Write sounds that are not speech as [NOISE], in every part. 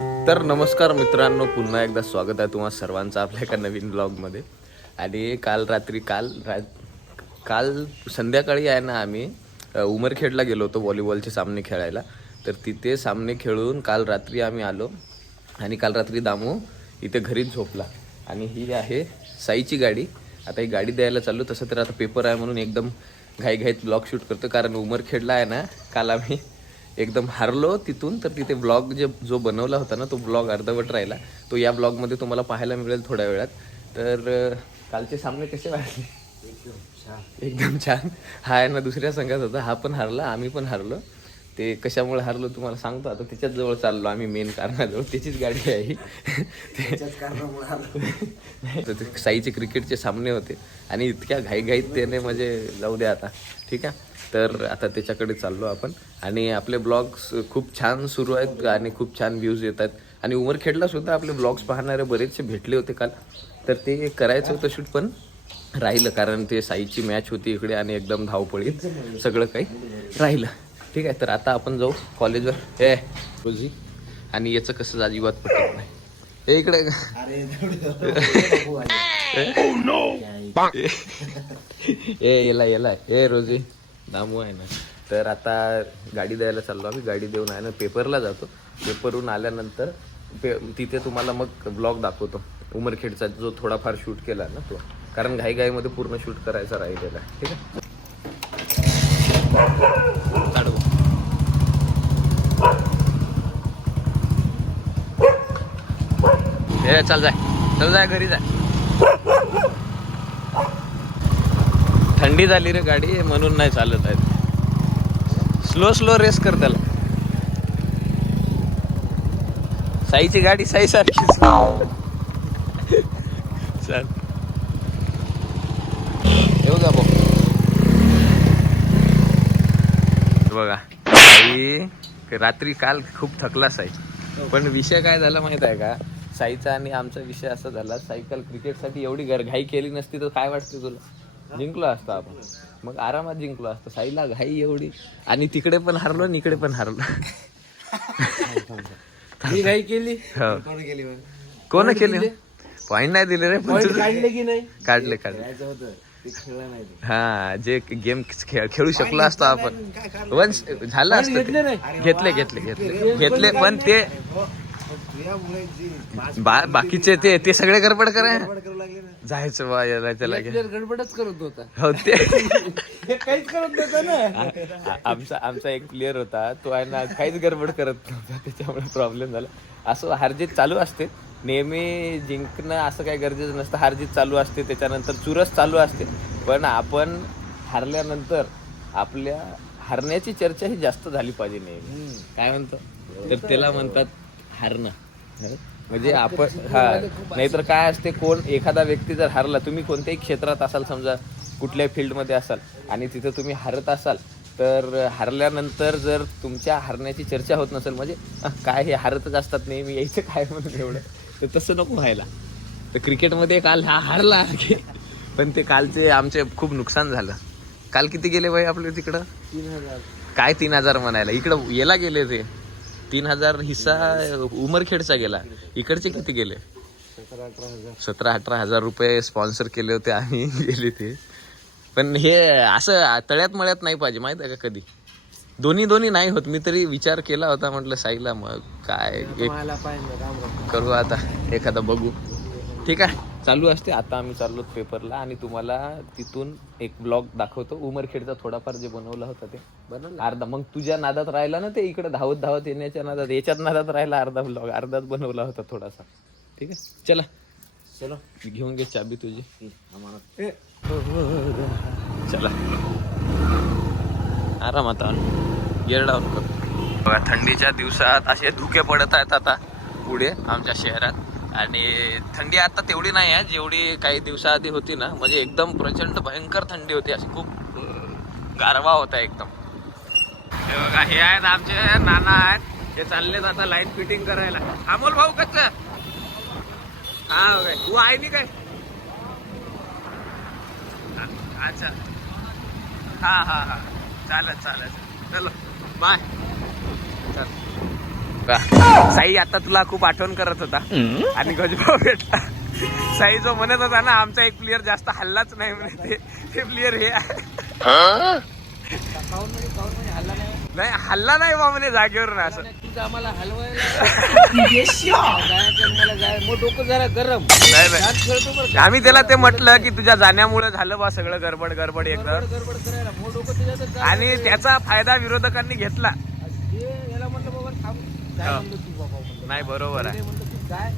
तर नमस्कार मित्रांनो पुन्हा एकदा स्वागत आहे तुम्हा सर्वांचं आपल्या एका नवीन ब्लॉगमध्ये आणि काल रात्री काल रा काल संध्याकाळी आहे ना आम्ही उमरखेडला गेलो होतो व्हॉलीबॉलचे सामने खेळायला. तर तिथे सामने खेळून काल रात्री आम्ही आलो आणि काल रात्री दामू इथे घरीच झोपला. आणि ही आहे साईची गाडी. आता ही गाडी द्यायला चाललो तसं तर आता पेपर आहे म्हणून एकदम घाईघाईत ब्लॉग शूट करतो कारण उमरखेडला आहे ना काल आम्ही एकदम हारलो तिथून तर तिथे ब्लॉग जे जो बनवला होता ना तो ब्लॉग अर्धवट राहिला. तो या ब्लॉगमध्ये तुम्हाला पाहायला मिळेल थोड्या वेळात. तर कालचे सामने कसे वाटले एकदम छान. हा आहे ना दुसऱ्या संघात होता. हा पण हारला आम्ही पण हारलो. ते कशामुळे हारलो तुम्हाला सांगतो. आता त्याच्याच जवळ चाललो आम्ही मेन कारणाजवळ. त्याचीच गाडी आहे ही. ते- साईचे क्रिकेटचे सामने होते. आणि इतक्या घाईघाईत त्याने म्हणजे जाऊ द्या आता. ठीक आहे? तर आता त्याच्याकडे चाललो आपण. आणि आपले ब्लॉग्स खूप छान सुरू आहेत आणि खूप छान व्ह्यूज येत आहेत. आणि उमरखेडला सुद्धा आपले ब्लॉग्स पाहणारे बरेचसे भेटले होते काल. तर ते करायचं होतं शूट पण राहिलं कारण ते साईची मॅच होती इकडे आणि एकदम धावपळीत सगळं काही राहिलं. ठीक आहे तर आता आपण जाऊ कॉलेजवर हे रोजी. आणि याचं कसं अजिबात पटत नाही. हे इकडे. ए येला येला ए रोजी. दामू आहे ना. तर आता गाडी द्यायला चाललो आम्ही. गाडी देऊन आहे ना पेपरला जातो. पेपरहून आल्यानंतर पे तिथे तुम्हाला मग ब्लॉग दाखवतो. उमरखेडचा जो थोडाफार शूट केला ना तो. कारण घाईघाईमध्ये पूर्ण शूट करायचा राहिलेला आहे. ठीक आहे? काढू. चल जाय. चल जाय घरी जाय. थंडी झाली रे गाडी म्हणून नाही चालत आहे स्लो स्लो रेस कर त्याला. साईची गाडी साई सारखी चल. येऊ का भाऊ बघा. साई रात्री काल खूप थकला साई. पण विषय काय झाला माहीत आहे का? साईचा आणि आमचा विषय असा झाला सायकल क्रिकेटसाठी एवढी घाई केली नसती तर काय वाटते तुला? जिंकलो असतो आपण. मग आरामात जिंकलो असतो. साईला घाई एवढी. आणि तिकडे पण हारलो आणि इकडे पण हारलो. मी काही केली. हो. कोण केली मग? कोण केले? पॉइंट नाही दिले रे पण Point तुझं- काढले की नाही? काढले काढले. खेळायचं होतं. ते खेळलं नाही ते. हा जे गेम खेळू शकलो असतो आपण. वन्स झालं असतं घेतले ते. नाही? घेतले घेतले घेतले. घेतले पण ते हो, तुझ्यामुळे जी पाच बा- बाकीचे ते ते सगळे गडबड करू लागले. जायचं बा याला त्याला गडबडच करत होता. हो ते. हे काहीच करत नव्हता ना. आ- आमचा आमचा एक प्लेअर होता तो आहे ना काहीच गडबड करत नव्हता त्याच्यामुळे प्रॉब्लेम झाला. असं हारजीत चालू असते. नेहमी जिंकणं असं काही गरजेचं नसतं. हारजीत चालू असते त्याच्यानंतर चुरस चालू असते. पण आपण हारल्यानंतर आपल्या हारण्याची चर्चा ही जास्त झाली पाहिजे नेहमी. काय म्हणतो? तर त्याला म्हणतात हारणं. म्हणजे आपण हा नाहीतर काय असते कोण एखादा व्यक्ती जर हारला तुम्ही कोणत्याही क्षेत्रात असाल समजा कुठल्याही फील्डमध्ये असाल आणि तिथं तुम्ही हारत असाल तर हारल्यानंतर जर तुमच्या हारण्याची चर्चा होत नसेल म्हणजे "अह, काय हे हारतच असतात नेहमी यायचं काय म्हणून एवढं? तर तसं नको व्हायला. तर क्रिकेटमध्ये काल हा हारला पण ते कालचे आमचे खूप नुकसान झालं. काल किती गेले बाई आपले तिकडं? तीन हजार. काय तीन हजार म्हणायला? इकडं याला गेले ते. तीन हजार हिस्सा उमरखेडचा गेला. इकडचे किती गेले? सतरा अठरा हजार रुपये स्पॉन्सर केले होते आम्ही गेले ते. पण हे असं तळ्यात मळ्यात नाही पाहिजे माहीत आहे का कधी? दोन्ही दोन्ही नाही होत. मी तरी विचार केला होता म्हटलं साईला मग काय करू आता एखादा बघू. ठीक आहे? चालू असते. आता आम्ही चाललो पेपरला आणि तुम्हाला तिथून एक ब्लॉग दाखवतो. उमरखेडचा थोडाफार जे बनवला होता ते. बनवलं. अर्धा मग तुझ्या नादात राहिला ना ते इकडे धावत धावत येण्याच्या नादात. याच्यात नादात राहिला अर्धा ब्लॉग. अर्धाच बनवला होता थोडासा. ठीक आहे? चला. चलो. घेऊन घे चाबी तुझी. चला. आरामात डाऊन कर. बघा थंडीच्या दिवसात असे धुके पडत आहेत आता पुढे आमच्या शहरात. आणि थंडी आता तेवढी नाही आहे जेवढी काही दिवसाआधी होती ना म्हणजे एकदम प्रचंड भयंकर थंडी होती अशी खूप गारवा होता एकदम. हे बघा हे आहेत आमचे नाना आहेत हे चाललेत आता लाइट फिटिंग करायला. अमोल भाऊ कच्च. हा होय. तू आहे नी काय? अच्छा. हा हा हा. चालत चालेल. चलो बाय चल. बघा साई आता तुला खूप आठवण करत होता. आणि गजभाव भेटला. साई जो म्हणत होता ना आमचा एक प्लेअर जास्त हल्लाच नाही म्हणे ते. प्लेअर हे. नाही नाही हल्ला नाही बा म्हणे जागेवर ना असं. तुझं आम्हाला हलवायला डोकं जरा गरम नाही. आम्ही त्याला ते म्हटलं की तुझ्या जाण्यामुळे झालं बा सगळं गडबड गडबड एकदम. आणि त्याचा फायदा विरोधकांनी घेतला. याला बाबा थांब काय. म्हणलं तू बाबा म्हणलं? नाही बरोबर आहे. म्हणलं तू काय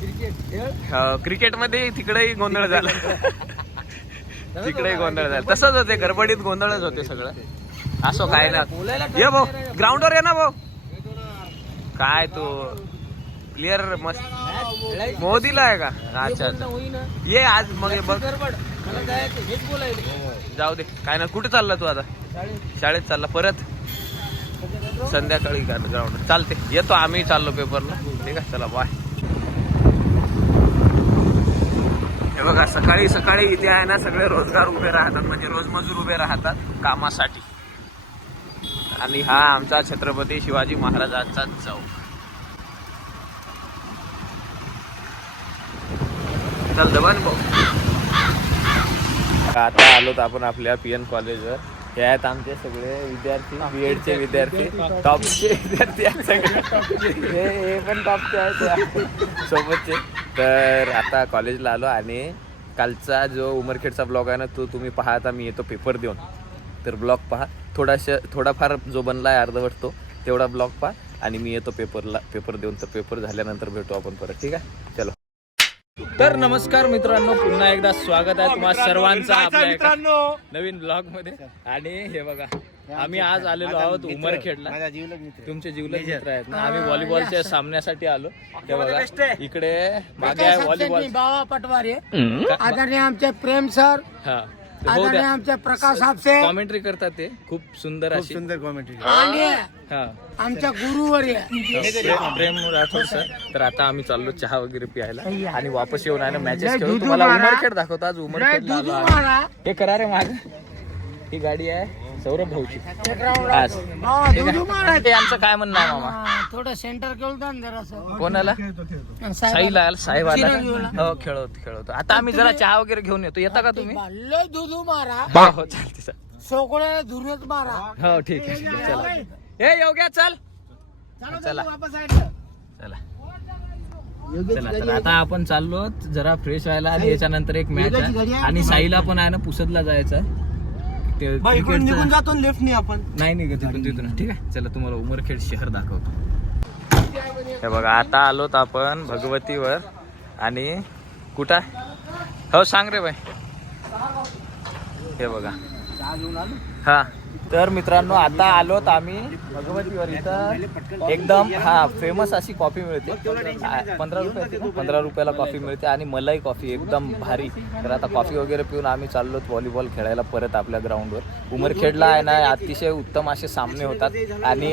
क्रिकेट खेळ? क्रिकेटमध्ये तिकडेही गोंधळ झाला. [LAUGHS] तिकडेही गोंधळ झाला. तसंच होते गडबडीत गोंधळच होते सगळं. असो काय ना बोलायला ये भाऊ ग्राउंडवर ये ना भाऊ. काय तू? प्लेअर मस्त. खेळायचं मोदीला आहे का? अच्छा अच्छा. होईना ये आज मग हे बघ. गडबड. मला जायचं हेच बोलायचं जाऊ दे. काय ना कुठे चालला तू आता? शाळेत चालला परत? संध्याकाळी ग्राउंड चालते येतो आम्ही चाललो पेपरला. ठीक आहे चला बाय हे बघा सकाळी सकाळी इथे आहे ना सगळे रोजगार उभे राहतात. म्हणजे रोजमजूर उभे राहतात कामासाठी. आणि हा आमचा छत्रपती शिवाजी महाराजांचा चौक. चल दबन भाऊ. आता आलोत आपण आपल्या पी एन कॉलेजवर. हे आहेत आमचे सगळे विद्यार्थी बी एडचे विद्यार्थी. टॉपचे विद्यार्थी आहेत सगळे. [LAUGHS] हे हे पण टॉपचे आहेत. सोबतचे. तर आता कॉलेजला आलो आणि कालचा जो उमरखेडचा ब्लॉग आहे ना तो तुम्ही पहा आता मी येतो पेपर देऊन. तर ब्लॉग पहा. थोडाशा थोडाफार जो बनला आहे अर्धवट तो तेवढा ब्लॉग पहा. आणि मी येतो पेपरला पेपर देऊन. तर पेपर झाल्यानंतर भेटू आपण परत. ठीक आहे? चलो. तर नमस्कार मित्रांनो पुन्हा एकदा स्वागत आहे तुम्हा सर्वांचं आपल्या एका नवीन ब्लॉगमध्ये आणि हे बघा आम्ही आज आलेलो आहोत उमरखेडला. तुमचे जीवलग मित्र आहेत ना आम्ही व्हॉलीबॉलच्या सामन्यासाठी आलो. हे बघा इकडे मागे आहे व्हॉलीबॉल. बाबा पटवारी आदरणीय आमचे प्रेम सर हा. आदरणीय द्या. आमचे प्रकाश आपसे. कॉमेंट्री करतात ते. खूप सुंदर अशी. सुंदर कॉमेंट्री आणि हा. आमच्या गुरुवर्य प्रेम प्रेम राठोड सर. तर आता आम्ही चाललो चहा वगैरे प्यायला. आणि वापस येऊन आहे ना मॅचेस खेळू. तुम्हाला मारा. उमरखेड दाखवतो आज उमरखेड हे करा रे माग. ही गाडी आहे. सौरभ भाऊची आज. बाबा दूध मारा ते आमचं काय म्हणणं आहे मामा? हा, थोडं सेंटर केलं ना जरासं. कोणाला? साईला? चिरंजीवला. हो खेळवतो खेळवतो. आता आम्ही जरा चहा वगैरे घेऊन येतो. येता का तुम्ही? लय दुधू मारा. हो हो चालते सर सोकड्याला धुरच मारा. हो ठीक आहे ठीक आहे, चला ए योग्या चल. चला. चला. चला तर आता आपण चाललो जरा फ्रेश व्हायला आणि याच्यानंतर एक मॅच आहे. आणि साईला पण आहे ना पुसदला जायचं. ते cricketचं- जातो लेफ्ट नाही आपण. नाही नाही तिथून. तिथून ठीक आहे. चला तुम्हाला उमरखेड शहर दाखवतो. हे बघा आता आलोत आपण भगवतीवर. आणि कुठं आहे? हो सांग रे बाई. हे बघा. हा. तर मित्रांनो आता आलोत आम्ही भगवतीवर इथं. एकदम हा फेमस अशी कॉफी मिळते. पंधरा रुपये पंधरा रुपयाला कॉफी मिळते आणि मलाई कॉफी एकदम भारी. तर आता कॉफी वगैरे पिऊन आम्ही चाललोत व्हॉलीबॉल खेळायला परत आपल्या ग्राउंडवर उमरखेडला आहे ना अतिशय उत्तम असे सामने होतात. आणि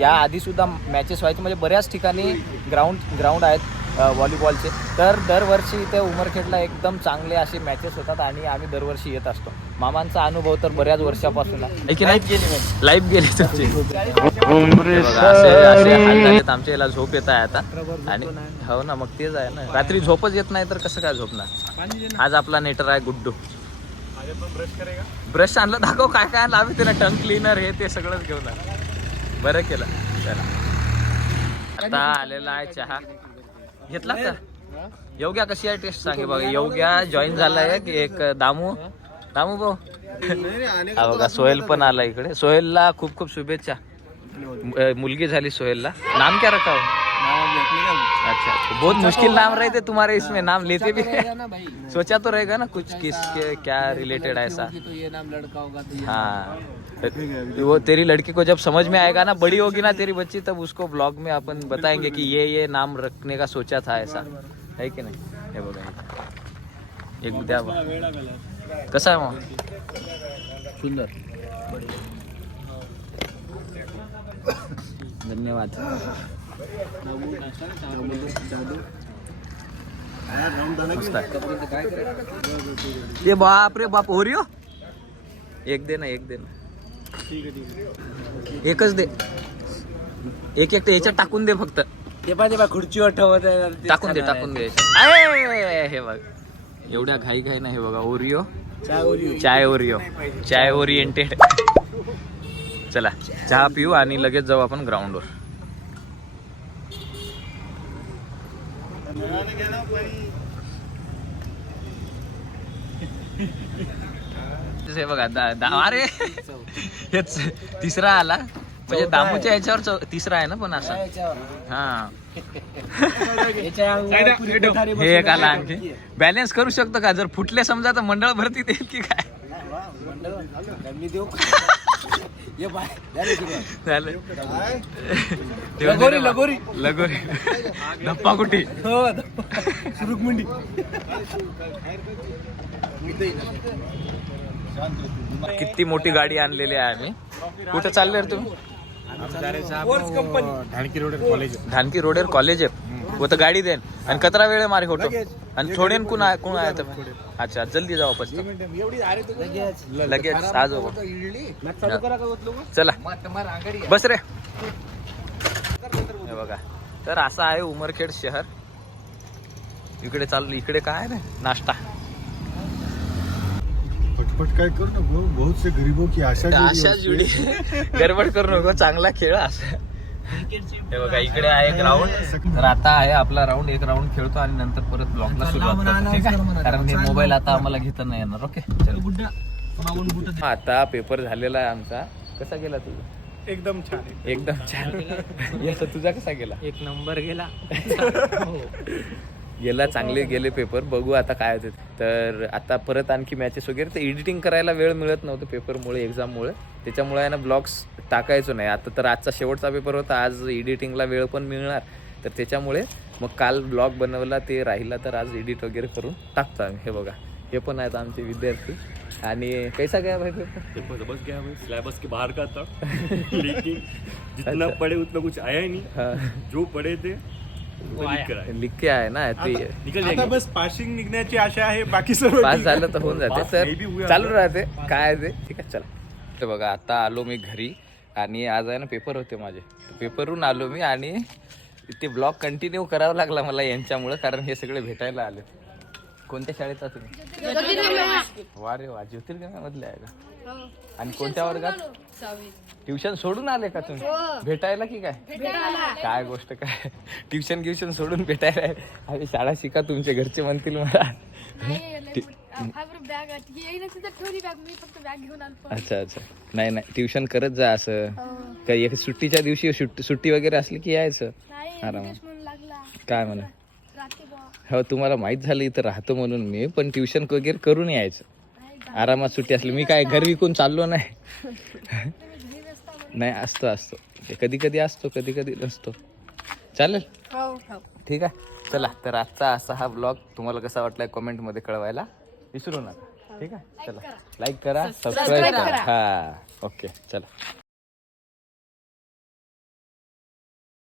या आधी सुद्धा मॅचेस व्हायचे. म्हणजे बऱ्याच ठिकाणी ग्राउंड ग्राउंड आहेत. व्हॉलीबॉलचे तर दरवर्षी इथे उमरखेडला एकदम चांगले असे मॅचेस होतात आणि आम्ही दरवर्षी येत असतो. मामांचा अनुभव तर बऱ्याच वर्षापासून आहे. की नाही लाईव्ह गेली तुमची. झालेत आमच्या याला झोप येत आहे आता. आणि हो ना मग तेच आहे ना. रात्री झोपच येत नाही तर कसं काय झोपणार? आज आपला नेटर आहे गुड्डू. ब्रश आणलं दाखव काय काय आणलं. आम्ही त्याला टंग क्लीनर हे ते सगळंच घेऊन आलो. बरं केलं. चला. आता आलेला आहे चहा. घेतला का योग्या कशी आहे टेस्ट सांगे बघा योग्या जॉईन झालाय की एक दामू. दामू भाऊ. हा बघा सोहेल पण आला इकडे. सोहेलला खूप खूप शुभेच्छा. मुलगी झाली सोहेलला. नाम क्या रखा हो अच्छा तो बहुत मुश्किल नाम रहे थे तुम्हारे इसमें नाम लेते भी रहेगा ना भाई। [LAUGHS] सोचा तो रहेगा ना कुछ किसके क्या रिलेटेड ऐसा। तो ये नाम लड़का होगा तो हाँ। तो वो तेरी लड़की को जब समझ में आएगा ना बड़ी होगी ना तेरी बच्ची तब उसको ब्लॉग में अपन बताएँगे कि ये ये नाम रखने का सोचा था ऐसा। है की नाही? हे। बघा. एक द्या बा. कसा आहे मग सुंदर। धन्यवाद। ये बाप रे बाप ओरियो एक दे ना एक दे ना. एकच दे. एक एक याच्यात टाकून दे फक्त. ते पाहिजे बा खुर्चीवर ठेवत टाकून दे टाकून. दे. हे बघ. एवढ्या घाई घाई नाही हे बघा. Oreo Oreo. चाय ओरिओ चाय ओरिएंटेड चला चहा पिऊ आणि लगेच जाऊ आपण ग्राउंडवर बघा अरे हेच तिसरा आला म्हणजे. दामूच्या याच्यावर चौ- तिसरा आहे ना पण असा. हा हे एक आला. आणखी बॅलन्स करू शकतो का जर फुटले समजा तर मंडळ भरती देईल की काय मी देऊ. [LAUGHS] ये बाय झालं. लगोरी, लगोरी. लगोरी. [LAUGHS] धप्पा कुठे? हो सुरुकमुंडी किती मोठी गाडी आणलेली आहे आम्ही. कुठे चालले रे तुम्ही? ढाणकी रोड कॉलेज धानकी रोडवर कॉलेज आहे. वो तर गाडी देन. आणि कतरा वेळ मारे होतो आणि थोडे कोण आहे कोण आहे तर अच्छा जल्दी जाऊ आपण लगेच लगेच. आज हो. चालू. बस रे. हे बघा. तर असं आहे उमरखेड शहर. इकडे चालू इकडे काय रे? नाश्ता. पटपट काय करू ना भाऊ बहुत से गरीबों की आशा जुड़ी आशा जुडी। गडबड करू नको चांगला खेळ असं. हे बघा इकडे आहे ग्राउंड तर आता आहे आपला राऊंड एक राऊंड खेळतो आणि नंतर परत ब्लॉकला सुरुवात करतो ठीक आहे? कारण हे मोबाईल आता आम्हाला घेता नाही येणार ओके आता पेपर झालेला आहे आमचा. कसा गेला तुझा? एकदम छान एकदम छान. [LAUGHS] तुझा कसा गेला? एक नंबर गेला. [LAUGHS] गेला चांगले गेले पेपर बघू आता काय होते. तर आता परत आणखी मॅचेस वगैरे तर एडिटिंग करायला वेळ मिळत नव्हतं पेपरमुळे एक्झाममुळे त्याच्यामुळे आहे ना ब्लॉग्स टाकायचो नाही. आता तर आजचा शेवटचा पेपर होता आज एडिटिंगला वेळ पण मिळणार. तर त्याच्यामुळे मग काल ब्लॉग बनवला ते राहिला तर आज एडिट वगैरे करून टाकतो आम्ही. हे बघा. हे पण आहेत आमचे विद्यार्थी. आणि कैसा गया भाई पेपर पेपर जबरदस्त गया भाई. सिलेबस के बाहर का था. [LAUGHS] लेकिन जितना पढ़े उतना कुछ आया ही नहीं. जो पढ़े थे वो लिख कर आए लिख के आहे ना ते. आता बस पासिंग निघण्याची आशा आहे बाकी सर्व पास. झालं तर होऊन जाते. तर हुआ चालू राहते. काय आहे ते? ठीक आहे चला. ते बघा आता आलो मी घरी आणि आज आहे ना पेपर होते माझे. पेपरहून आलो मी आणि ते ब्लॉग कंटिन्यू करावा लागला मला यांच्यामुळं कारण हे सगळे भेटायला आले कोणत्या शाळेत तुम्ही? वा रे वा ज्योतिर्गमधले आहे का? आणि कोणत्या वर्गात? ट्युशन सोडून आले का तुम्ही? भेटायला की काय? काय गोष्ट काय? ट्युशन ग्युशन सोडून भेटायला. अरे शाळा शिका तुमचे घरचे म्हणतील मला. अच्छा अच्छा. नाही नाही. ट्युशन करत जा असं. काही एक सुट्टीच्या दिवशी सुट्टी वगैरे असली की यायचं. लागला. काय म्हणा. हो तुम्हाला माहीत झालं इथं राहतो म्हणून मी पण ट्युशन वगैरे करून यायचं. आरामात सुट्टी असली मी काय घर विकून चाललो नाही. नाही असतो असतो. कधी कधी असतो कधी कधी नसतो. चालेल? हो हो. ठीक आहे. चला तर आजचा असा हा ब्लॉग तुम्हाला कसा वाटलाय कमेंटमध्ये कळवायला विसरू नका. ठीक आहे? चला. लाईक करा. सबस्क्राईब करा हा ओके चला.